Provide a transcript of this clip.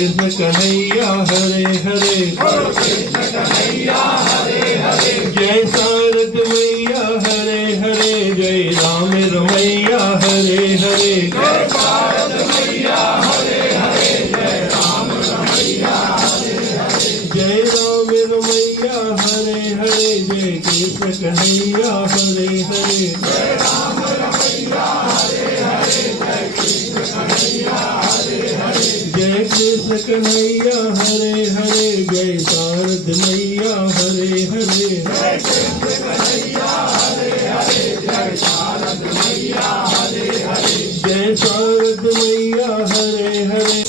Krishna Kanhaiya Hare Hare, Jai Sharad Maiya Hare Hare, Jai Ram Ramaiah Hare Hare, Jai Ram Ramaiah Hare Hare, Jai Krishna Kanhaiya Hare Hare, Jai Krishna Kanhaiya Hare Hare, Jai Sharad Maiya Hare Hare, Jai Sharad Maiya Hare Hare,